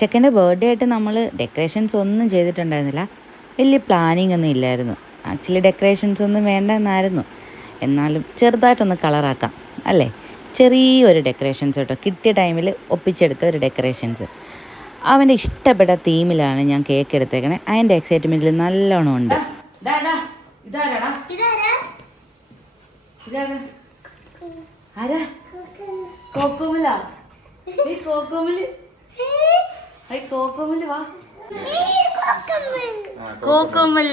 ചെക്കൻ്റെ ബർത്ത്ഡേ ആയിട്ട് നമ്മൾ ഡെക്കറേഷൻസ് ഒന്നും ചെയ്തിട്ടുണ്ടായിരുന്നില്ല. വലിയ പ്ലാനിങ് ഒന്നും ഇല്ലായിരുന്നു. ആക്ച്വലി ഡെക്കറേഷൻസ് ഒന്നും വേണ്ടെന്നായിരുന്നു. എന്നാലും ചെറുതായിട്ടൊന്ന് കളറാക്കാം അല്ലേ, ചെറിയൊരു ഡെക്കറേഷൻസ് കേട്ടോ, കിട്ടിയ ടൈമിൽ ഒപ്പിച്ചെടുത്ത ഒരു ഡെക്കറേഷൻസ്. അവൻ്റെ ഇഷ്ടപ്പെട്ട തീമിലാണ് ഞാൻ കേക്ക് എടുത്തേക്കണേ. അതിൻ്റെ എക്സൈറ്റ്മെൻറ്റിൽ നല്ലോണം ഉണ്ട്. കോക്കോമൽ,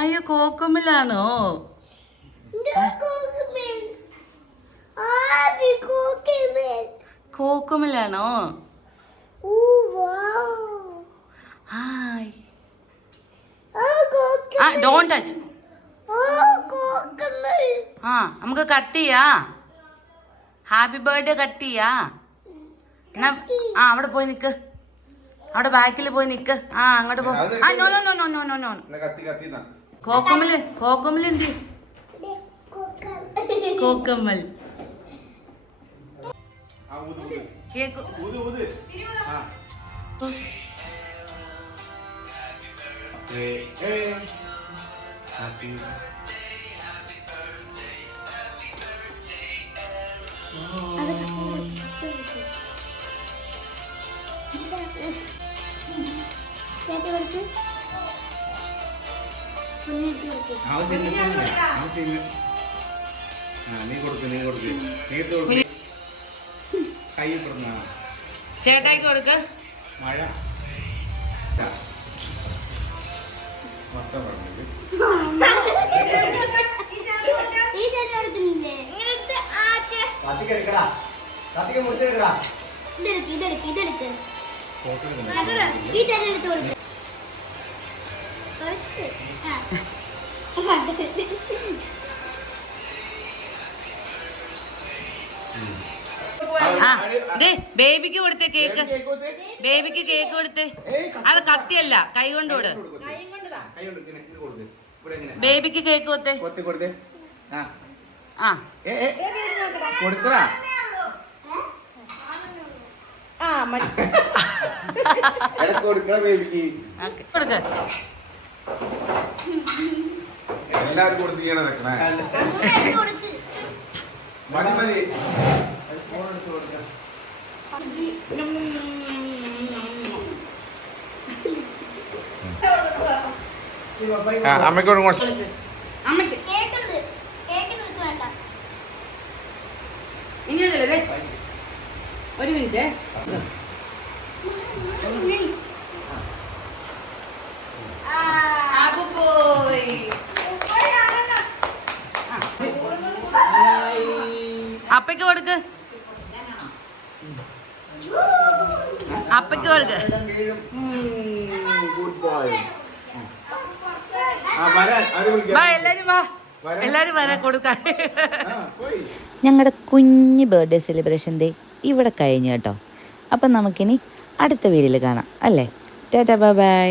അയ്യോ കോക്കോമലാണോ? കോക്കോമലാണോ? Hi, don't touch. ആ നമുക്ക് കട്ട് ചെയ്യാ. ഹാപ്പി ബർത്ത്ഡേ കട്ട് ചെയ്യാ. എന്നാ അവിടെ പോയി നിക്ക്, അവിടെ ബാക്കിൽ പോയി നിക്ക്. അങ്ങോട്ട് പോ. No no no no no no. Cocomelon, Cocomelon എന്ത്? Cocomelon cake. ചേട്ടായിക്ക് കൊടുക്ക. മഴ ബേബിക്ക് കൊടുത്തേ കേക്ക്, ബേബിക്ക് കേക്ക് കൊടുത്തേ. അത് കത്തിയല്ല, കൈ കൊണ്ട് കൊടു. ബേബിക്ക് കേക്ക് കൊടുത്തേ. എല്ലാവർക്കും കൊടുത്തിങ്ങനെ നിൽക്കണേ. മതി മതി. അമ്മയ്ക്ക് ഒരു മിനിറ്റ്. അപ്പയ്ക്ക് കൊടുക്ക്, അപ്പയ്ക്ക് കൊടുക്ക്. എല്ലാരും വാ, എല്ലാരും വരാൻ കൊടുക്കാൻ. ഞങ്ങളുടെ കുഞ്ഞ് ബർത്ത്ഡേ സെലിബ്രേഷൻ ഡേ ഇവിടെ കഴിഞ്ഞു കേട്ടോ. അപ്പം നമുക്കിനി അടുത്ത വീഡിയോയിൽ കാണാം അല്ലേ. Tata bye bye.